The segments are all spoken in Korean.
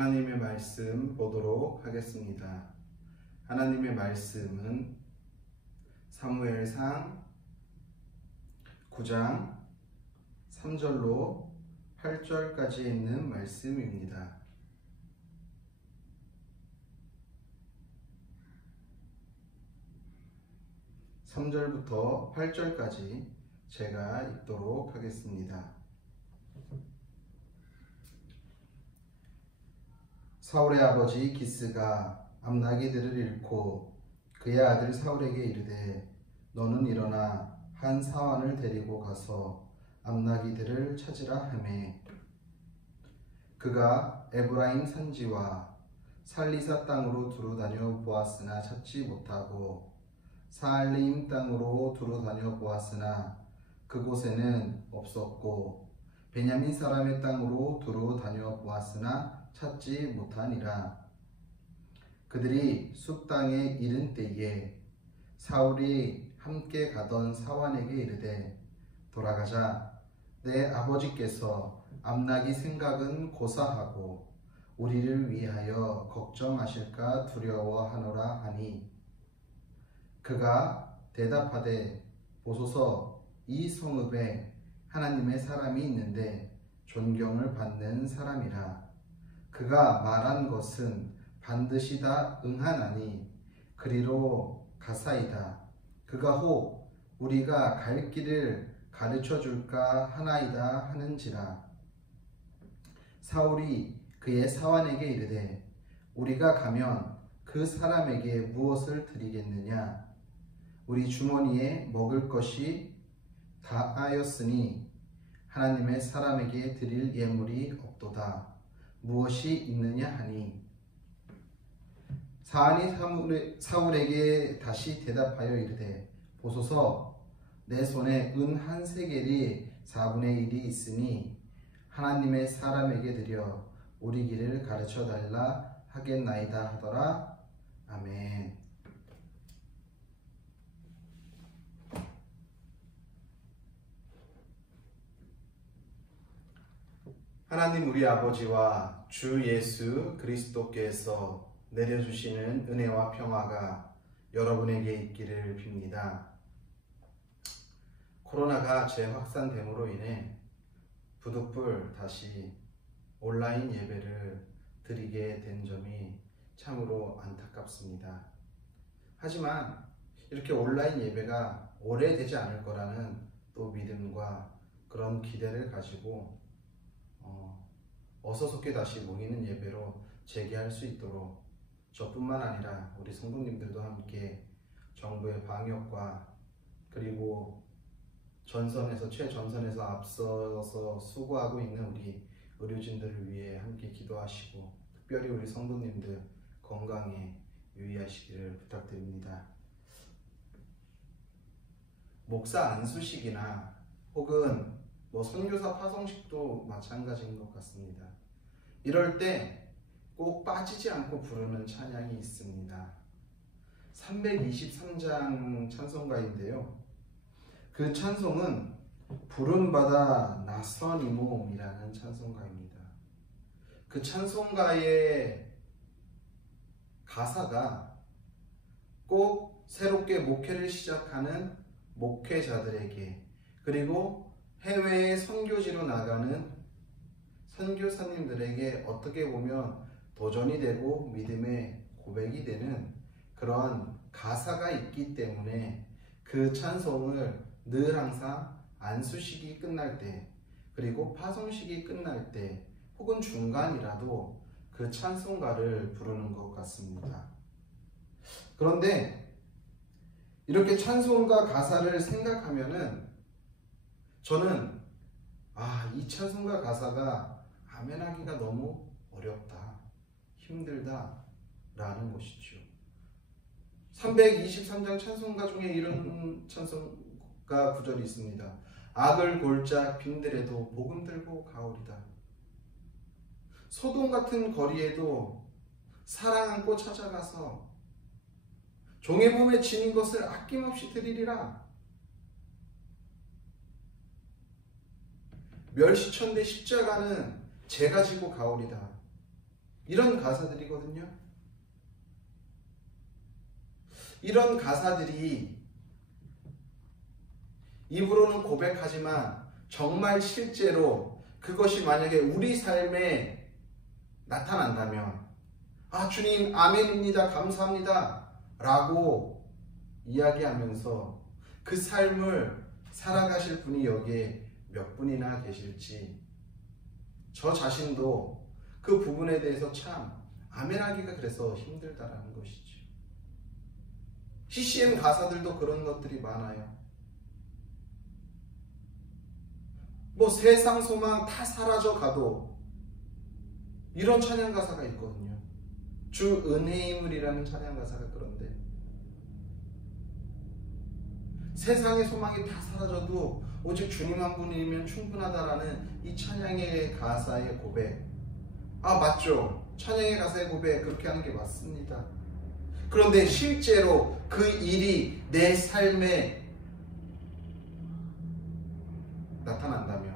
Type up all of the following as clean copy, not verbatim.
하나님의 말씀 보도록 하겠습니다. 하나님의 말씀은 사무엘상 9장 3절로 8절까지 있는 말씀입니다. (3절부터) (8절까지) 제가 읽도록 하겠습니다. 사울의 아버지 기스가 암나기들을 잃고 그의 아들 사울에게 이르되 너는 일어나 한 사환을 데리고 가서 암나기들을 찾으라 하매 그가 에브라임 산지와 살리사 땅으로 두루 다녀 보았으나 찾지 못하고 사알림 땅으로 두루 다녀 보았으나 그곳에는 없었고 베냐민 사람의 땅으로 두루 다녀 보았으나 찾지 못하니라. 그들이 숲 땅에 이른 때에 사울이 함께 가던 사환에게 이르되 돌아가자. 내 아버지께서 암나기 생각은 고사하고 우리를 위하여 걱정하실까 두려워하노라 하니 그가 대답하되 보소서 이 성읍에 하나님의 사람이 있는데 존경을 받는 사람이라. 그가 말한 것은 반드시 다 응하나니 그리로 가사이다. 그가 혹 우리가 갈 길을 가르쳐 줄까 하나이다 하는지라. 사울이 그의 사환에게 이르되 우리가 가면 그 사람에게 무엇을 드리겠느냐? 우리 주머니에 먹을 것이 다하였으니 하나님의 사람에게 드릴 예물이 없도다. 무엇이 있느냐 하니 사환이 사울에게 다시 대답하여 이르되 보소서 내 손에 은 한 세겔이 4분의 1이 있으니 하나님의 사람에게 드려 우리 길을 가르쳐 달라 하겠나이다 하더라. 아멘. 하나님 우리 아버지와 주 예수 그리스도께서 내려주시는 은혜와 평화가 여러분에게 있기를 빕니다. 코로나가 재확산됨으로 인해 부득불 다시 온라인 예배를 드리게 된 점이 참으로 안타깝습니다. 하지만 이렇게 온라인 예배가 오래되지 않을 거라는 또 믿음과 그런 기대를 가지고 어서속히 다시 모이는 예배로 재개할 수 있도록 저뿐만 아니라 우리 성도님들도 함께 정부의 방역과 그리고 최전선에서 앞서서 수고하고 있는 우리 의료진들을 위해 함께 기도하시고 특별히 우리 성도님들 건강에 유의하시기를 부탁드립니다. 목사 안수식이나 혹은 선교사 파송식도 마찬가지인 것 같습니다. 이럴 때 꼭 빠지지 않고 부르는 찬양이 있습니다. 323장 찬송가인데요. 그 찬송은 부름받아 나선이몸이라는 찬송가입니다. 그 찬송가의 가사가 꼭 새롭게 목회를 시작하는 목회자들에게 그리고 해외에 선교지로 나가는 선교사님들에게 어떻게 보면 도전이 되고 믿음의 고백이 되는 그런 가사가 있기 때문에 그 찬송을 늘 항상 안수식이 끝날 때 그리고 파송식이 끝날 때 혹은 중간이라도 그 찬송가를 부르는 것 같습니다. 그런데 이렇게 찬송가 가사를 생각하면은 저는 이 찬송가 가사가 아멘하기가 너무 어렵다, 힘들다 라는 것이죠. 323장 찬송가 중에 이런 찬송가 구절이 있습니다. 악을 골짜 빈들에도 복음 들고 가오리다. 소돔 같은 거리에도 사랑 안고 찾아가서 종의 몸에 지닌 것을 아낌없이 드리리라. 멸시천대 십자가는 제가 지고 가오리다. 이런 가사들이거든요. 이런 가사들이 입으로는 고백하지만 정말 실제로 그것이 만약에 우리 삶에 나타난다면 아 주님 아멘입니다 감사합니다 라고 이야기하면서 그 삶을 살아가실 분이 여기에 몇 분이나 계실지 저 자신도 그 부분에 대해서 참 아멘하기가 그래서 힘들다라는 것이죠. CCM 가사들도 그런 것들이 많아요. 뭐 세상 소망 다 사라져 가도 이런 찬양 가사가 있거든요. 주 은혜임을이라는 찬양 가사가 그런데 세상의 소망이 다 사라져도 오직 주님 한 분이면 충분하다라는 이 찬양의 가사의 고백. 아 맞죠. 찬양의 가사의 고백 그렇게 하는 게 맞습니다. 그런데 실제로 그 일이 내 삶에 나타난다면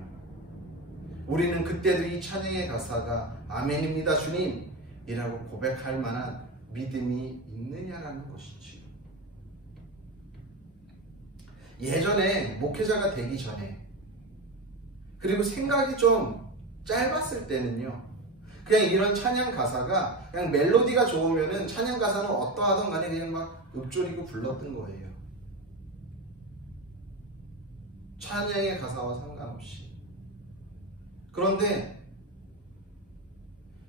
우리는 그때도 이 찬양의 가사가 아멘입니다 주님 이라고 고백할 만한 믿음이 있느냐라는 것이지. 예전에 목회자가 되기 전에 그리고 생각이 좀 짧았을 때는요 그냥 이런 찬양 가사가 그냥 멜로디가 좋으면은 찬양 가사는 어떠하든 간에 그냥 막 읊조리고 불렀던 거예요. 찬양의 가사와 상관없이. 그런데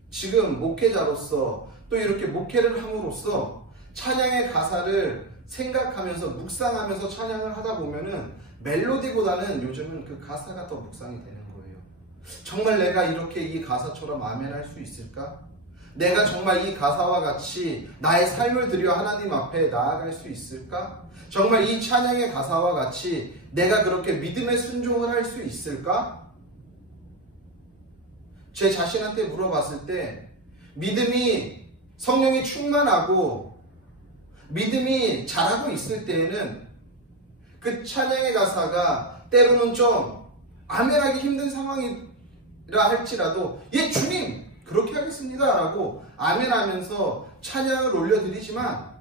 지금 목회자로서 또 이렇게 목회를 함으로써 찬양의 가사를 생각하면서 묵상하면서 찬양을 하다 보면은 멜로디보다는 요즘은 그 가사가 더 묵상이 되는 거예요. 정말 내가 이렇게 이 가사처럼 아멘할 수 있을까? 내가 정말 이 가사와 같이 나의 삶을 들여 하나님 앞에 나아갈 수 있을까? 정말 이 찬양의 가사와 같이 내가 그렇게 믿음의 순종을 할 수 있을까? 제 자신한테 물어봤을 때 믿음이 성령이 충만하고 믿음이 자라고 있을 때에는 그 찬양의 가사가 때로는 좀 아멘하기 힘든 상황이라 할지라도 예 주님 그렇게 하겠습니다 라고 아멘하면서 찬양을 올려드리지만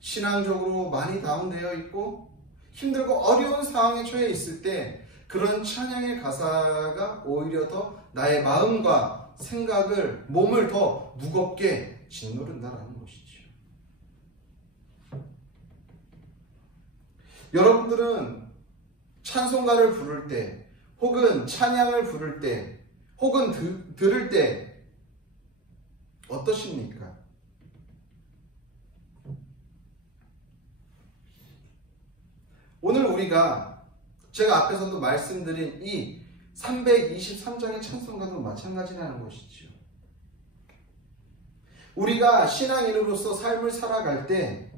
신앙적으로 많이 다운되어 있고 힘들고 어려운 상황에 처해 있을 때 그런 찬양의 가사가 오히려 더 나의 마음과 생각을 몸을 더 무겁게 짓누른다라는 것이죠. 여러분들은 찬송가를 부를 때 혹은 찬양을 부를 때 혹은 들을 때 어떠십니까? 오늘 우리가 제가 앞에서도 말씀드린 이 323장의 찬송가도 마찬가지라는 것이죠. 우리가 신앙인으로서 삶을 살아갈 때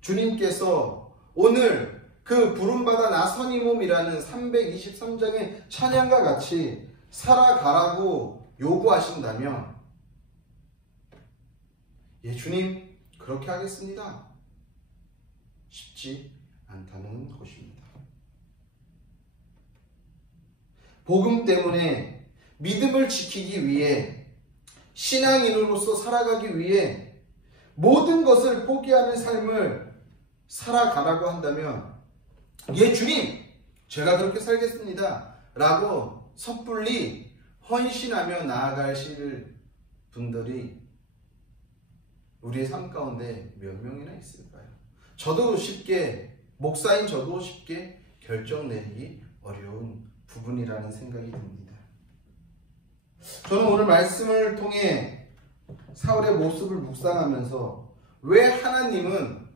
주님께서 오늘 그 부름받아 나선 이 몸이라는 323장의 찬양과 같이 살아가라고 요구하신다면 예 주님 그렇게 하겠습니다. 쉽지 않다는 것입니다. 복음 때문에 믿음을 지키기 위해 신앙인으로서 살아가기 위해 모든 것을 포기하는 삶을 살아가라고 한다면 예 주님 제가 그렇게 살겠습니다 라고 섣불리 헌신하며 나아가실 분들이 우리의 삶 가운데 몇 명이나 있을까요? 저도 쉽게 목사인 저도 쉽게 결정 내리기 어려운 부분이라는 생각이 듭니다. 저는 오늘 말씀을 통해 사울의 모습을 묵상하면서 왜 하나님은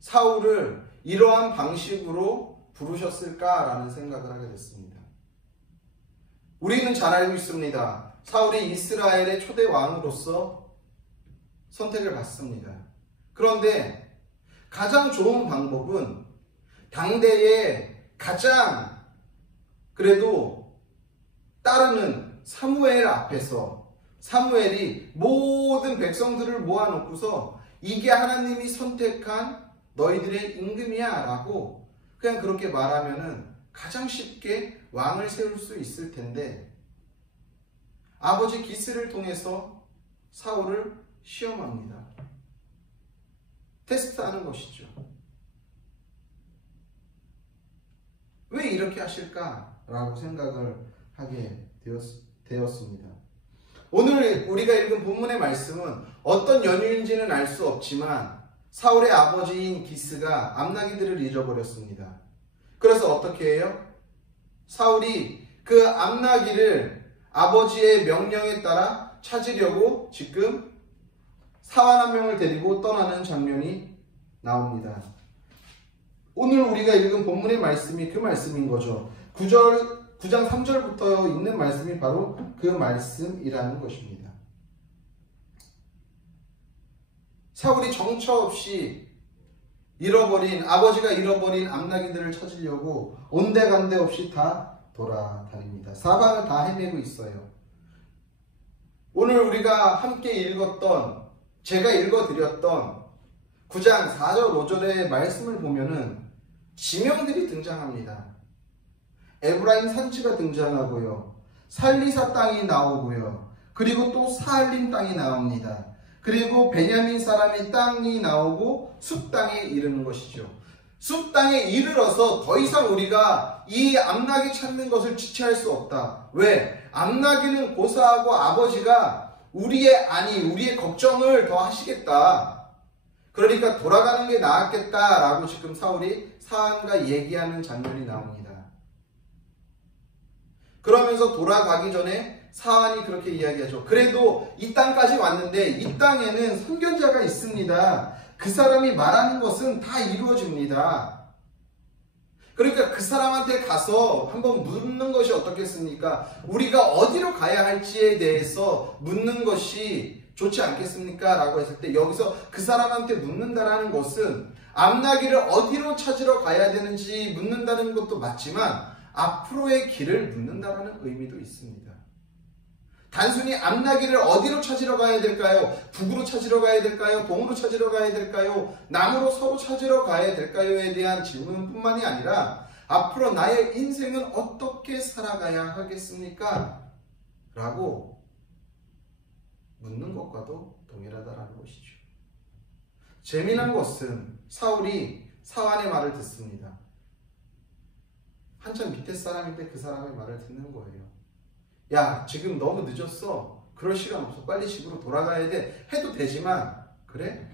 사울을 이러한 방식으로 부르셨을까라는 생각을 하게 됐습니다. 우리는 잘 알고 있습니다. 사울이 이스라엘의 초대 왕으로서 선택을 받습니다. 그런데 가장 좋은 방법은 당대에 가장 그래도 따르는 사무엘 앞에서 사무엘이 모든 백성들을 모아놓고서 이게 하나님이 선택한 너희들의 임금이야 라고 그냥 그렇게 말하면은 가장 쉽게 왕을 세울 수 있을 텐데 아버지 기스를 통해서 사울을 시험합니다. 테스트하는 것이죠. 왜 이렇게 하실까라고 생각을 하게 되었습니다. 오늘 우리가 읽은 본문의 말씀은 어떤 연유인지는 알 수 없지만 사울의 아버지인 기스가 암나기들을 잊어버렸습니다. 그래서 어떻게 해요? 사울이 그 암나기를 아버지의 명령에 따라 찾으려고 지금 사환 한 명을 데리고 떠나는 장면이 나옵니다. 오늘 우리가 읽은 본문의 말씀이 그 말씀인 거죠. 9장 3절부터 있는 말씀이 바로 그 말씀이라는 것입니다. 사울이 정처 없이 아버지가 잃어버린 암나기들을 찾으려고 온데간데 없이 다 돌아다닙니다. 사방을 다 헤매고 있어요. 오늘 우리가 함께 읽었던, 제가 읽어드렸던 9장 4절 5절의 말씀을 보면은 지명들이 등장합니다. 에브라임 산지가 등장하고요. 살리사 땅이 나오고요. 그리고 또 사할림 땅이 나옵니다. 그리고 베냐민 사람의 땅이 나오고 숲 땅에 이르는 것이죠. 숲 땅에 이르러서 더 이상 우리가 이 암나기 찾는 것을 지체할 수 없다. 왜? 암나기는 고사하고 아버지가 우리의 걱정을 더 하시겠다. 그러니까 돌아가는 게 나았겠다라고 지금 사울이 사한과 얘기하는 장면이 나옵니다. 그러면서 돌아가기 전에 사한이 그렇게 이야기하죠. 그래도 이 땅까지 왔는데 이 땅에는 선견자가 있습니다. 그 사람이 말하는 것은 다 이루어집니다. 그러니까 그 사람한테 가서 한번 묻는 것이 어떻겠습니까? 우리가 어디로 가야 할지에 대해서 묻는 것이 좋지 않겠습니까? 라고 했을 때 여기서 그 사람한테 묻는다라는 것은 암나기를 어디로 찾으러 가야 되는지 묻는다는 것도 맞지만 앞으로의 길을 묻는다라는 의미도 있습니다. 단순히 암나기를 어디로 찾으러 가야 될까요? 북으로 찾으러 가야 될까요? 동으로 찾으러 가야 될까요? 남으로 서로 찾으러 가야 될까요?에 대한 질문뿐만이 아니라 앞으로 나의 인생은 어떻게 살아가야 하겠습니까? 라고 묻는 것과도 동일하다라는 것이죠. 재미난 것은 사울이 사환의 말을 듣습니다. 한참 밑에 사람인데 그 사람의 말을 듣는 거예요. 야, 지금 너무 늦었어. 그럴 시간 없어. 빨리 집으로 돌아가야 돼. 해도 되지만 그래?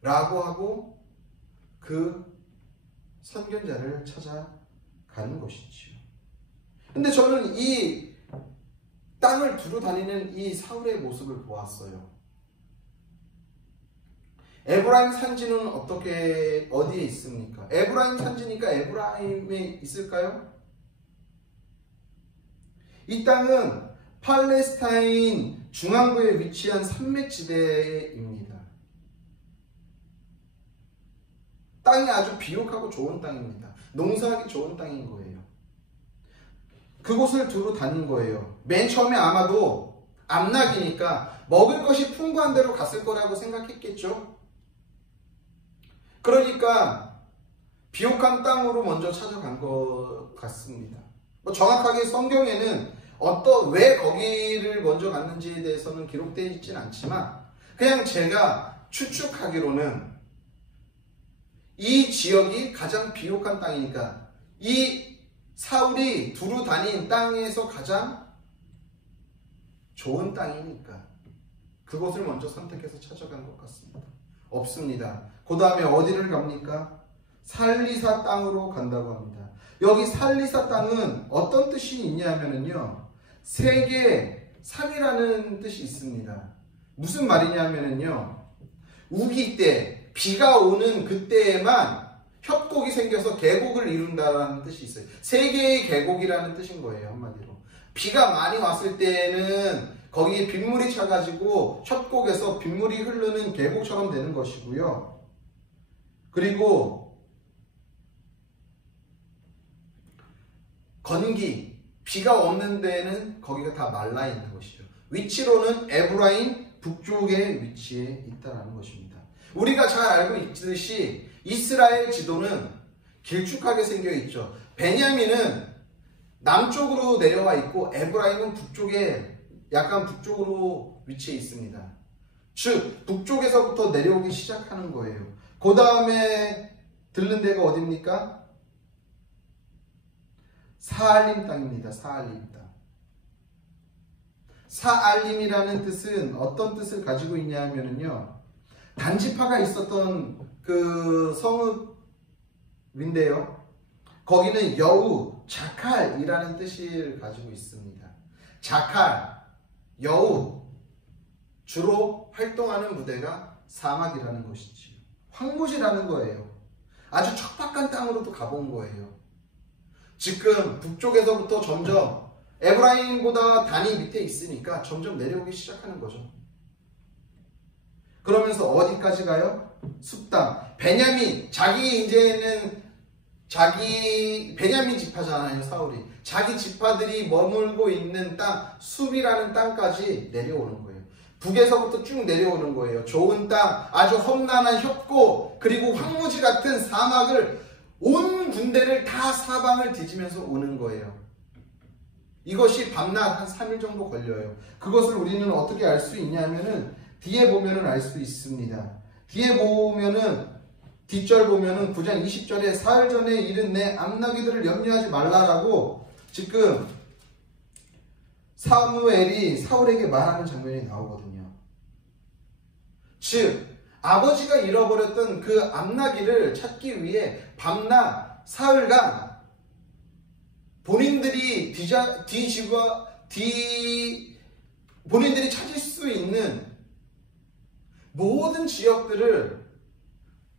라고 하고 그 선견자를 찾아가는 것이지요. 근데 저는 이 땅을 두루 다니는 이 사울의 모습을 보았어요. 에브라임 산지는 어디에 있습니까? 에브라임 산지니까 에브라임에 있을까요? 이 땅은 팔레스타인 중앙부에 위치한 산맥지대입니다. 땅이 아주 비옥하고 좋은 땅입니다. 농사하기 좋은 땅인 거예요. 그곳을 두루 다닌 거예요. 맨 처음에 아마도 암나기니까 먹을 것이 풍부한 데로 갔을 거라고 생각했겠죠. 그러니까 비옥한 땅으로 먼저 찾아간 것 같습니다. 정확하게 성경에는 왜 거기를 먼저 갔는지에 대해서는 기록되어 있지는 않지만 그냥 제가 추측하기로는 이 지역이 가장 비옥한 땅이니까 이 사울이 두루 다닌 땅에서 가장 좋은 땅이니까 그곳을 먼저 선택해서 찾아간 것 같습니다. 없습니다. 그 다음에 어디를 갑니까? 살리사 땅으로 간다고 합니다. 여기 살리사 땅은 어떤 뜻이 있냐면요, 세계 3이라는 뜻이 있습니다. 무슨 말이냐면요, 우기 때 비가 오는 그때에만 협곡이 생겨서 계곡을 이룬다는 뜻이 있어요. 세계의 계곡이라는 뜻인 거예요, 한마디로. 비가 많이 왔을 때는 거기에 빗물이 차가지고 협곡에서 빗물이 흐르는 계곡처럼 되는 것이고요. 그리고 건기, 비가 없는 데는 거기가 다 말라 있는 것이죠. 위치로는 에브라임 북쪽에 위치해 있다는 것입니다. 우리가 잘 알고 있듯이 이스라엘 지도는 길쭉하게 생겨 있죠. 베냐민은 남쪽으로 내려와 있고 에브라임은 북쪽에 약간 북쪽으로 위치해 있습니다. 즉 북쪽에서부터 내려오기 시작하는 거예요. 그 다음에 들른 데가 어딥니까? 사알림 땅입니다. 사알림 땅. 사알림이라는 뜻은 어떤 뜻을 가지고 있냐 하면은요, 단지파가 있었던 그 성읍인데요, 거기는 여우, 자칼이라는 뜻을 가지고 있습니다. 자칼, 여우, 주로 활동하는 무대가 사막이라는 것이지요. 황무지라는 거예요. 아주 척박한 땅으로도 가본 거예요. 지금 북쪽에서부터 점점 에브라임보다 단이 밑에 있으니까 점점 내려오기 시작하는 거죠. 그러면서 어디까지 가요? 숲땅. 베냐민, 베냐민 지파잖아요, 사울이. 자기 지파들이 머물고 있는 땅, 숲이라는 땅까지 내려오는 거예요. 북에서부터 쭉 내려오는 거예요. 좋은 땅, 아주 험난한 협고, 그리고 황무지 같은 사막을 온 군대를 다 사방을 뒤지면서 오는 거예요. 이것이 밤낮 한 3일 정도 걸려요. 그것을 우리는 어떻게 알 수 있냐면은 뒤에 보면은 알 수 있습니다. 뒤에 보면은 뒷절 보면은 9장 20절에 사흘 전에 이른 내 암나귀들을 염려하지 말라라고 지금 사무엘이 사울에게 말하는 장면이 나오거든요. 즉 아버지가 잃어버렸던 그 암나귀를 찾기 위해 밤낮 사흘간 본인들이 본인들이 찾을 수 있는 모든 지역들을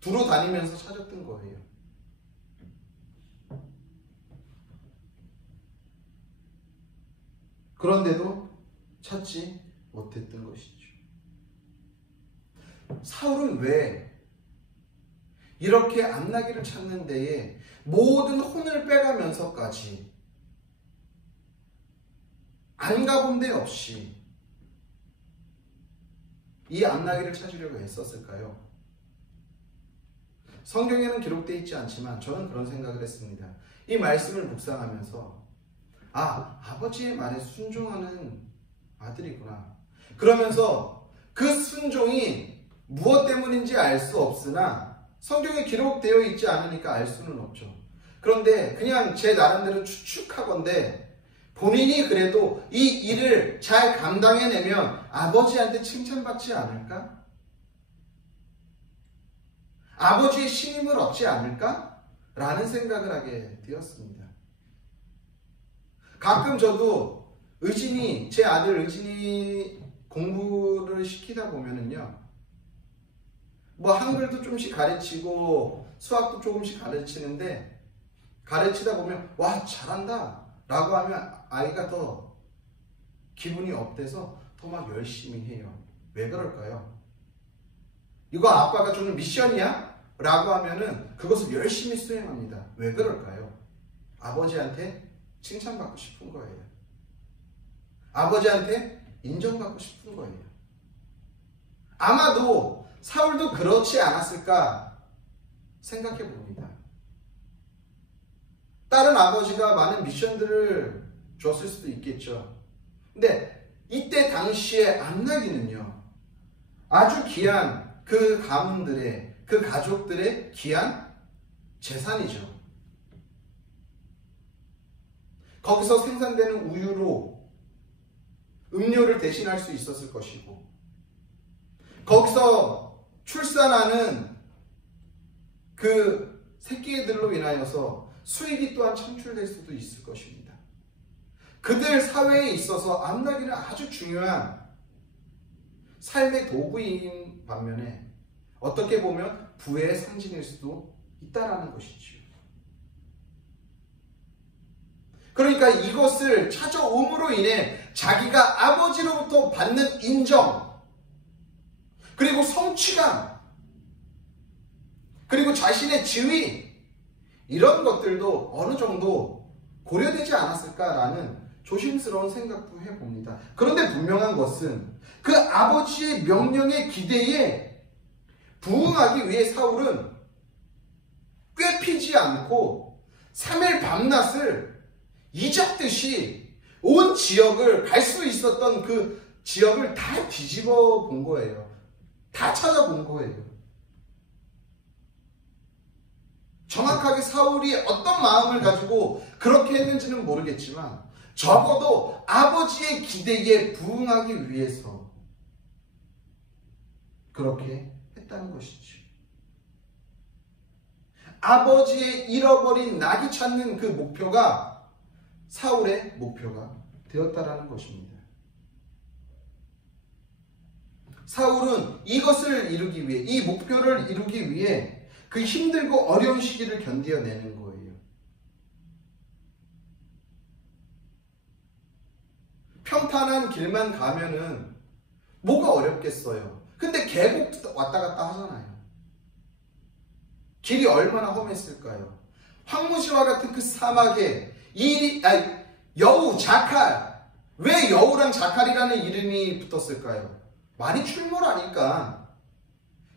두루 다니면서 찾았던 거예요. 그런데도 찾지 못했던 것이죠. 사울은 왜 이렇게 암나귀를 찾는 데에 모든 혼을 빼가면서까지 안 가본 데 없이 이 암나귀를 찾으려고 애썼을까요? 성경에는 기록되어 있지 않지만 저는 그런 생각을 했습니다. 이 말씀을 묵상하면서 아버지의 말에 순종하는 아들이구나. 그러면서 그 순종이 무엇 때문인지 알 수 없으나 성경에 기록되어 있지 않으니까 알 수는 없죠. 그런데 그냥 제 나름대로 추측하건대 본인이 그래도 이 일을 잘 감당해내면 아버지한테 칭찬받지 않을까? 아버지의 신임을 얻지 않을까? 라는 생각을 하게 되었습니다. 가끔 저도 제 아들 의진이 공부를 시키다 보면은요, 뭐 한글도 조금씩 가르치고 수학도 조금씩 가르치는데, 가르치다 보면 와 잘한다 라고 하면 아이가 더 기분이 업돼서 더 막 열심히 해요. 왜 그럴까요? 이거 아빠가 주는 미션이야? 라고 하면은 그것을 열심히 수행합니다. 왜 그럴까요? 아버지한테 칭찬받고 싶은 거예요. 아버지한테 인정받고 싶은 거예요. 아마도 사울도 그렇지 않았을까 생각해 봅니다. 다른 아버지가 많은 미션들을 줬을 수도 있겠죠. 근데 이때 당시에 암나귀는요, 아주 귀한 그 가문들의, 그 가족들의 귀한 재산이죠. 거기서 생산되는 우유로 음료를 대신할 수 있었을 것이고, 거기서 출산하는 그 새끼들로 인하여서 수익이 또한 창출될 수도 있을 것입니다. 그들 사회에 있어서 암나귀는 아주 중요한 삶의 도구인 반면에 어떻게 보면 부의 상징일 수도 있다라는 것이지요. 그러니까 이것을 찾아옴으로 인해 자기가 아버지로부터 받는 인정, 그리고 성취감, 그리고 자신의 지위, 이런 것들도 어느 정도 고려되지 않았을까라는 조심스러운 생각도 해봅니다. 그런데 분명한 것은 그 아버지의 명령의 기대에 부응하기 위해 사울은 꿰피지 않고 3일 밤낮을 잊었듯이 온 지역을 갈 수 있었던 그 지역을 다 뒤집어 본 거예요. 다 찾아본 거예요. 정확하게 사울이 어떤 마음을 가지고 그렇게 했는지는 모르겠지만 적어도 아버지의 기대에 부응하기 위해서 그렇게 했다는 것이죠. 아버지의 잃어버린 낙이 찾는 그 목표가 사울의 목표가 되었다라는 것입니다. 사울은 이것을 이루기 위해, 이 목표를 이루기 위해 그 힘들고 어려운 시기를 견뎌내는 거예요. 평탄한 길만 가면은 뭐가 어렵겠어요. 근데 계곡 왔다 갔다 하잖아요. 길이 얼마나 험했을까요? 황무지와 같은 그 사막에 여우, 자칼. 왜 여우랑 자칼이라는 이름이 붙었을까요? 많이 출몰하니까.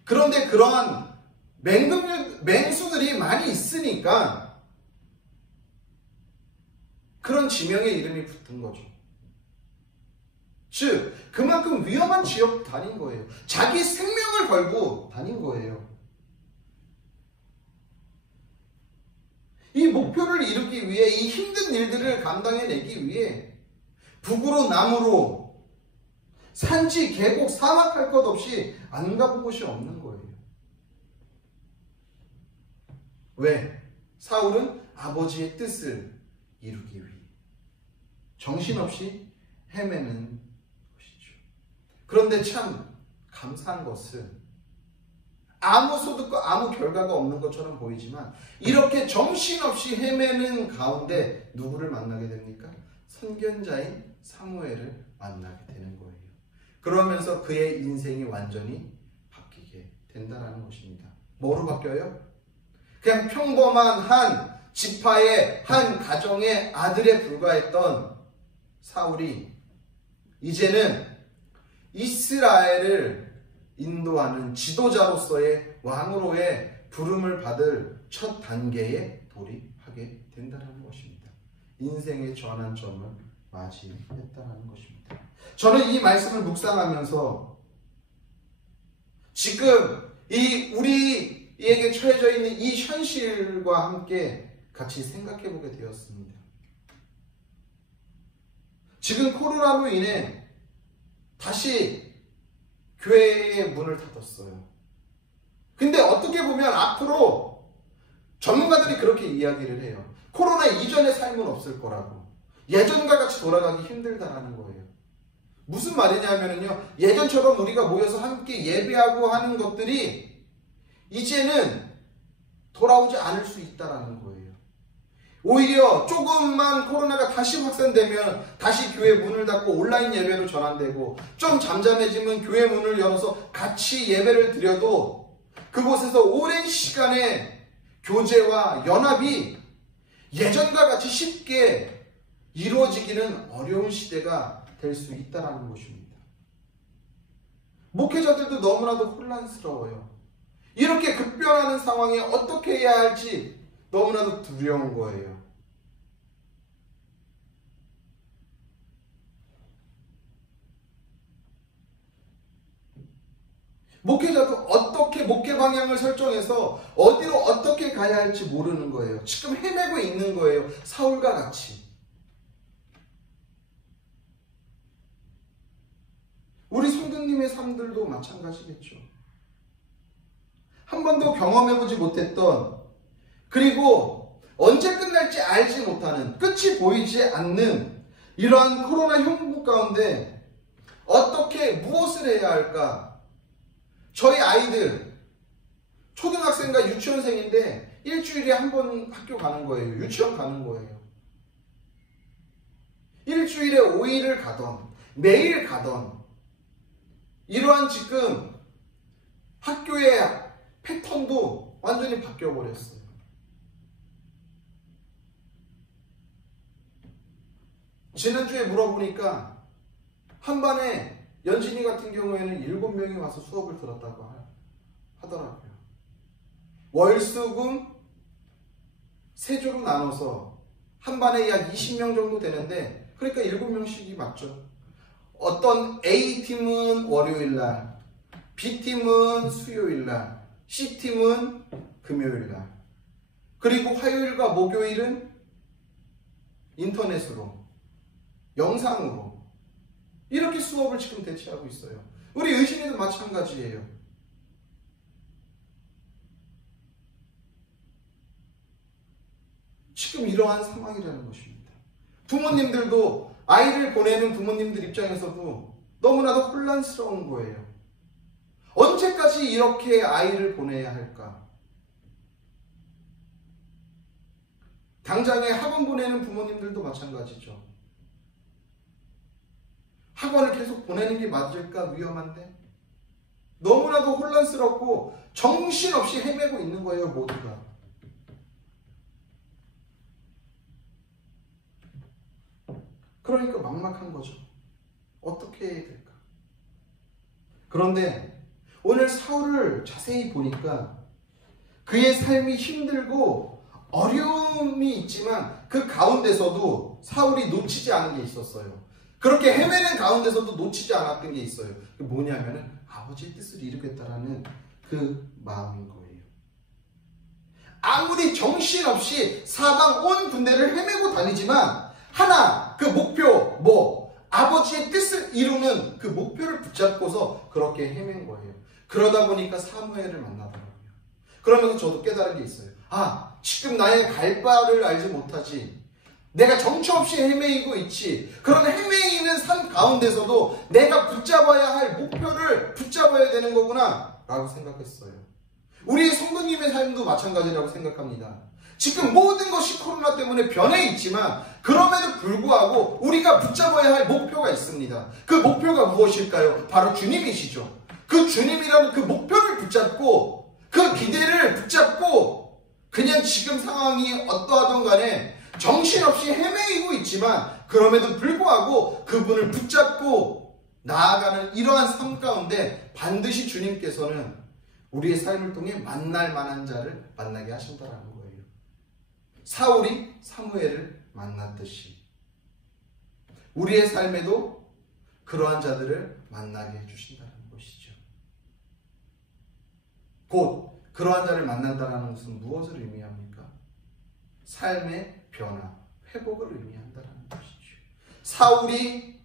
그런데 그러한 맹수들이 많이 있으니까 그런 지명의 이름이 붙은 거죠. 즉 그만큼 위험한 지역 다닌 거예요. 자기 생명을 걸고 다닌 거예요. 이 목표를 이루기 위해, 이 힘든 일들을 감당해내기 위해 북으로 남으로 산지, 계곡, 사막 할 것 없이 안 가본 곳이 없는 거예요. 왜? 사울은 아버지의 뜻을 이루기 위해 정신없이 헤매는 것이죠. 그런데 참 감사한 것은 아무 소득과 아무 결과가 없는 것처럼 보이지만 이렇게 정신없이 헤매는 가운데 누구를 만나게 됩니까? 선견자인 사무엘을 만나게 되는 거예요. 그러면서 그의 인생이 완전히 바뀌게 된다는 것입니다. 뭐로 바뀌어요? 그냥 평범한 한 지파의 한 가정의 아들에 불과했던 사울이 이제는 이스라엘을 인도하는 지도자로서의 왕으로의 부름을 받을 첫 단계에 돌입하게 된다는 것입니다. 인생의 전환점을 맞이했다는 것입니다. 저는 이 말씀을 묵상하면서 지금 우리에게 처해져 있는 이 현실과 함께 같이 생각해 보게 되었습니다. 지금 코로나로 인해 다시 교회의 문을 닫았어요. 근데 어떻게 보면 앞으로 전문가들이 그렇게 이야기를 해요. 코로나 이전의 삶은 없을 거라고. 예전과 같이 돌아가기 힘들다라는 거예요. 무슨 말이냐면요, 예전처럼 우리가 모여서 함께 예배하고 하는 것들이 이제는 돌아오지 않을 수 있다라는 거예요. 오히려 조금만 코로나가 다시 확산되면 다시 교회 문을 닫고 온라인 예배로 전환되고, 좀 잠잠해지면 교회 문을 열어서 같이 예배를 드려도 그곳에서 오랜 시간의 교제와 연합이 예전과 같이 쉽게 이루어지기는 어려운 시대가 될 수 있다는 것입니다. 목회자들도 너무나도 혼란스러워요. 이렇게 급변하는 상황에 어떻게 해야 할지 너무나도 두려운 거예요. 목회자도 어떻게 목회 방향을 설정해서 어디로 어떻게 가야 할지 모르는 거예요. 지금 헤매고 있는 거예요. 사울과 같이. 우리 성도님의 삶들도 마찬가지겠죠. 한 번도 경험해보지 못했던, 그리고 언제 끝날지 알지 못하는, 끝이 보이지 않는 이러한 코로나 형국 가운데 어떻게 무엇을 해야 할까? 저희 아이들 초등학생과 유치원생인데 일주일에 한 번 학교 가는 거예요. 유치원 가는 거예요. 일주일에 5일을 가던 매일 가던 이러한 지금 학교의 패턴도 완전히 바뀌어버렸어요. 지난주에 물어보니까 한 반에 연진이 같은 경우에는 7명이 와서 수업을 들었다고 하더라고요. 월수금 3조로 나눠서 한 반에 약 20명 정도 되는데 그러니까 7명씩이 맞죠. 어떤 A팀은 월요일날, B팀은 수요일날, C팀은 금요일날, 그리고 화요일과 목요일은 인터넷으로, 영상으로 이렇게 수업을 지금 대체하고 있어요. 우리 의신이도 마찬가지예요. 지금 이러한 상황이라는 것입니다. 부모님들도, 아이를 보내는 부모님들 입장에서도 너무나도 혼란스러운 거예요. 언제까지 이렇게 아이를 보내야 할까? 당장에 학원 보내는 부모님들도 마찬가지죠. 학원을 계속 보내는 게 맞을까? 위험한데? 너무나도 혼란스럽고 정신없이 헤매고 있는 거예요, 모두가. 그러니까 막막한 거죠. 어떻게 해야 될까? 그런데 오늘 사울을 자세히 보니까 그의 삶이 힘들고 어려움이 있지만 그 가운데서도 사울이 놓치지 않은 게 있었어요. 그렇게 헤매는 가운데서도 놓치지 않았던 게 있어요. 그게 뭐냐면은 아버지의 뜻을 이루겠다라는 그 마음인 거예요. 아무리 정신없이 사방 온 군대를 헤매고 다니지만 하나, 그 목표, 아버지의 뜻을 이루는 그 목표를 붙잡고서 그렇게 헤맨 거예요. 그러다 보니까 사무엘을 만나더라고요. 그러면서 저도 깨달은 게 있어요. 아, 지금 나의 갈 바를 알지 못하지. 내가 정처 없이 헤매이고 있지. 그런 헤매이는 삶 가운데서도 내가 붙잡아야 할 목표를 붙잡아야 되는 거구나 라고 생각했어요. 우리 성도님의 삶도 마찬가지라고 생각합니다. 지금 모든 것이 코로나 때문에 변해 있지만 그럼에도 불구하고 우리가 붙잡아야 할 목표가 있습니다. 그 목표가 무엇일까요? 바로 주님이시죠. 그 주님이라는 그 목표를 붙잡고 그 기대를 붙잡고 그냥 지금 상황이 어떠하든 간에 정신없이 헤매이고 있지만 그럼에도 불구하고 그분을 붙잡고 나아가는 이러한 삶 가운데 반드시 주님께서는 우리의 삶을 통해 만날 만한 자를 만나게 하신다라는 거예요. 사울이 사무엘을 만났듯이 우리의 삶에도 그러한 자들을 만나게 해주신다는 것이죠. 곧 그러한 자를 만난다는 것은 무엇을 의미합니까? 삶의 변화, 회복을 의미한다는 것이죠. 사울이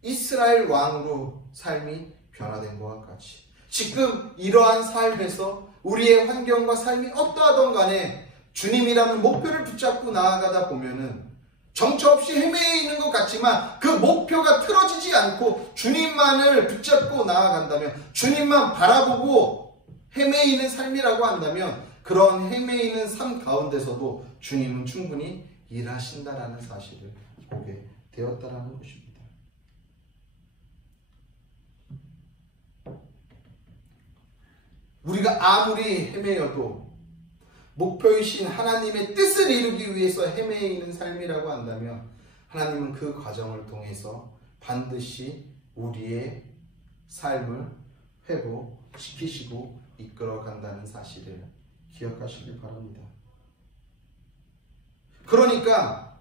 이스라엘 왕으로 삶이 변화된 것과 같이 지금 이러한 삶에서 우리의 환경과 삶이 어떠하든 간에 주님이라는 목표를 붙잡고 나아가다 보면은 정처 없이 헤매어 있는 것 같지만 그 목표가 틀어지지 않고 주님만을 붙잡고 나아간다면, 주님만 바라보고 헤매어 있는 삶이라고 한다면 그런 헤매어 있는 삶 가운데서도 주님은 충분히 일하신다라는 사실을 보게 되었다라는 것입니다. 우리가 아무리 헤매어도 목표이신 하나님의 뜻을 이루기 위해서 헤매어 있는 삶이라고 한다면 하나님은 그 과정을 통해서 반드시 우리의 삶을 회복시키시고 이끌어간다는 사실을 기억하시길 바랍니다. 그러니까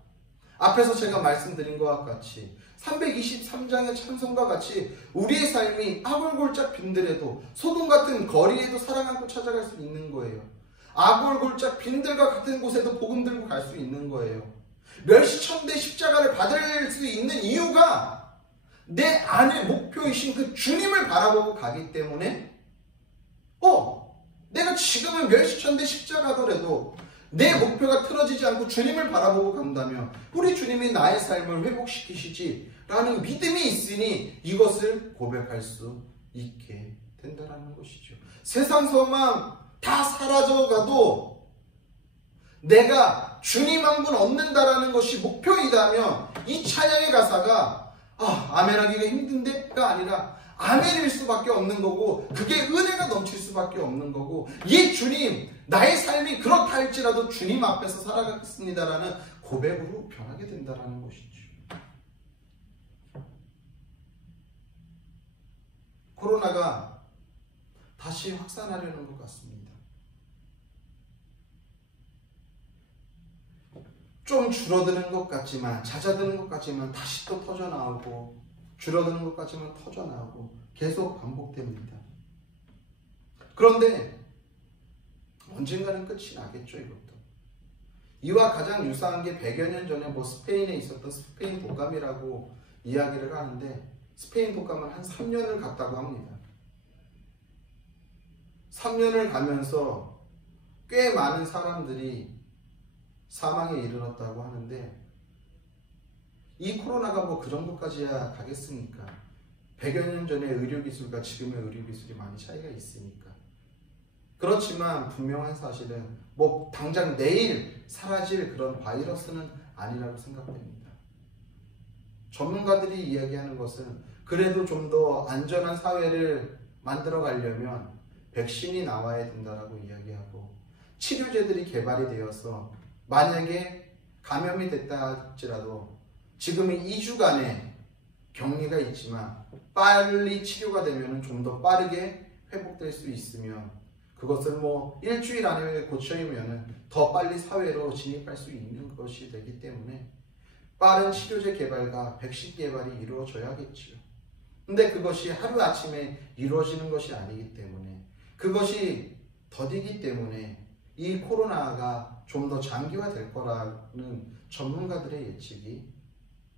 앞에서 제가 말씀드린 것과 같이 323장의 찬송과 같이 우리의 삶이 아골골짝 빈들에도 소돔 같은 거리에도 사랑 안고 찾아갈 수 있는 거예요. 아골골짝 빈들과 같은 곳에도 복음 들고 갈 수 있는 거예요. 멸시천대 십자가를 받을 수 있는 이유가 내 안의 목표이신 그 주님을 바라보고 가기 때문에 내가 지금은 멸시천대 십자가더라도 내 목표가 틀어지지 않고 주님을 바라보고 간다면 우리 주님이 나의 삶을 회복시키시지라는 믿음이 있으니 이것을 고백할 수 있게 된다는 것이죠. 세상 소망 다 사라져가도 내가 주님 한 분 얻는다라는 것이 목표이다면 이 찬양의 가사가 아멘하기가 힘든데가 아니라 아멘일 수밖에 없는 거고 그게 은혜가 넘칠 수밖에 없는 거고 예 주님 나의 삶이 그렇다 할지라도 주님 앞에서 살아가겠습니다라는 고백으로 변하게 된다는 것이죠. 코로나가 다시 확산하려는 것 같습니다. 좀 줄어드는 것 같지만, 잦아드는 것 같지만 다시 또 터져나오고, 줄어드는 것 같지만 터져나오고 계속 반복됩니다. 그런데 언젠가는 끝이 나겠죠. 이것도. 이와 가장 유사한 게 100여 년 전에 스페인에 있었던 스페인 독감이라고 이야기를 하는데, 스페인 독감은 한 3년을 갔다고 합니다. 3년을 가면서 꽤 많은 사람들이 사망에 이르렀다고 하는데, 이 코로나가 그 정도까지야 가겠습니까? 100여 년 전의 의료기술과 지금의 의료기술이 많이 차이가 있으니까. 그렇지만 분명한 사실은 당장 내일 사라질 그런 바이러스는 아니라고 생각됩니다. 전문가들이 이야기하는 것은 그래도 좀 더 안전한 사회를 만들어 가려면 백신이 나와야 된다라고 이야기하고, 치료제들이 개발이 되어서 만약에 감염이 됐다 할지라도 지금은 2주간의 격리가 있지만 빨리 치료가 되면 좀 더 빠르게 회복될 수 있으면, 그것을 일주일 안에 고쳐이면 더 빨리 사회로 진입할 수 있는 것이 되기 때문에 빠른 치료제 개발과 백신 개발이 이루어져야겠지요. 근데 그것이 하루아침에 이루어지는 것이 아니기 때문에, 그것이 더디기 때문에 이 코로나가 좀 더 장기화될 거라는 전문가들의 예측이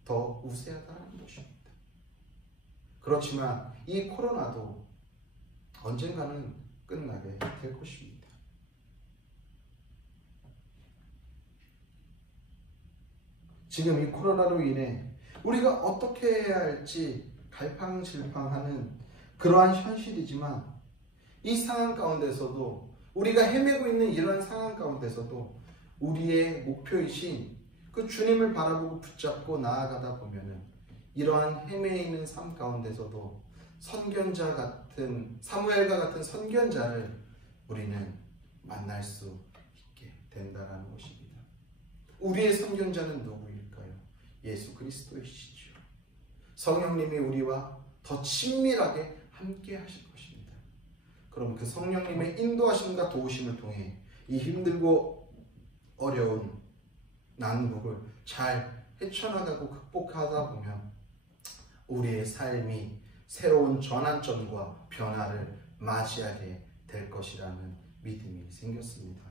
더 우세하다는 것입니다. 그렇지만 이 코로나도 언젠가는 끝나게 될 것입니다. 지금 이 코로나로 인해 우리가 어떻게 해야 할지 갈팡질팡하는 그러한 현실이지만, 이 상황 가운데서도, 우리가 헤매고 있는 이러한 상황 가운데서도 우리의 목표이신 그 주님을 바라보고 붙잡고 나아가다 보면은 이러한 헤매이는 삶 가운데서도 선견자 같은, 사무엘과 같은 선견자를 우리는 만날 수 있게 된다는 것입니다. 우리의 선견자는 누구일까요? 예수 그리스도이시죠. 성령님이 우리와 더 친밀하게 함께 하실 것입니다. 그럼 그 성령님의 인도하심과 도우심을 통해 이 힘들고 어려운 난국을 잘 헤쳐나가고 극복하다 보면 우리의 삶이 새로운 전환점과 변화를 맞이하게 될 것이라는 믿음이 생겼습니다.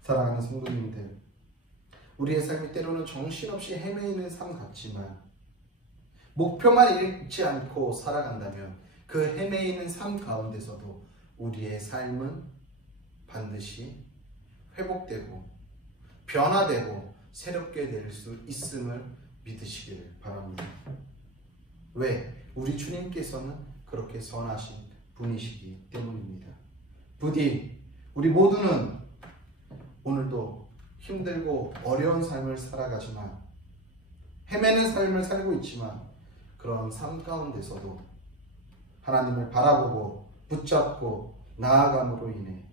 사랑하는 성도님들, 우리의 삶이 때로는 정신없이 헤매이는 삶 같지만 목표만 잃지 않고 살아간다면 그 헤매이는 삶 가운데서도 우리의 삶은 반드시 회복되고 변화되고 새롭게 될 수 있음을 믿으시기를 바랍니다. 왜? 우리 주님께서는 그렇게 선하신 분이시기 때문입니다. 부디 우리 모두는 오늘도 힘들고 어려운 삶을 살아가지만, 헤매는 삶을 살고 있지만, 그런 삶 가운데서도 하나님을 바라보고 붙잡고 나아감으로 인해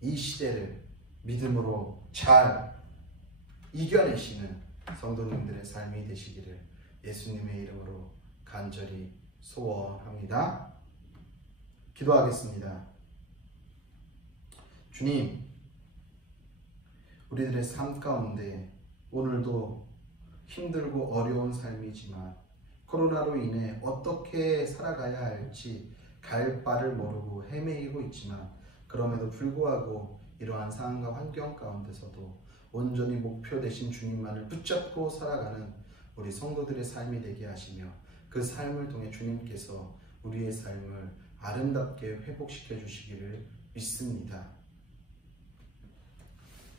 이 시대를 믿음으로 잘 이겨내시는 성도님들의 삶이 되시기를 예수님의 이름으로 간절히 소원합니다. 기도하겠습니다. 주님, 우리들의 삶 가운데 오늘도 힘들고 어려운 삶이지만 코로나로 인해 어떻게 살아가야 할지 갈 바를 모르고 헤매이고 있지만, 그럼에도 불구하고 이러한 상황과 환경 가운데서도 온전히 목표 되신 주님만을 붙잡고 살아가는 우리 성도들의 삶이 되게 하시며, 그 삶을 통해 주님께서 우리의 삶을 아름답게 회복시켜 주시기를 믿습니다.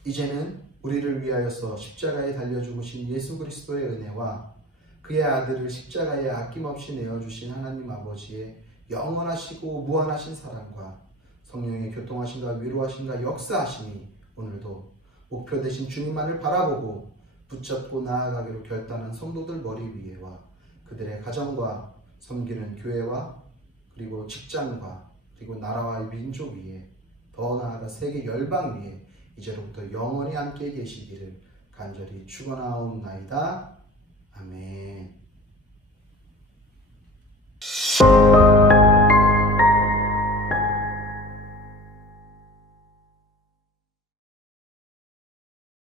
이제는 우리를 위하여서 십자가에 달려 죽으신 예수 그리스도의 은혜와 그의 아들을 십자가에 아낌없이 내어주신 하나님 아버지의 영원하시고 무한하신 사랑과 성령의 교통하심과 위로하심과 역사하심이 오늘도 목표 되신 주님만을 바라보고 붙잡고 나아가기로 결단한 성도들 머리 위에와 그들의 가정과 섬기는 교회와 그리고 직장과 그리고 나라와 민족 위에, 더 나아가 세계 열방 위에 이제로부터 영원히 함께 계시기를 간절히 축원하옵나이다. 아멘.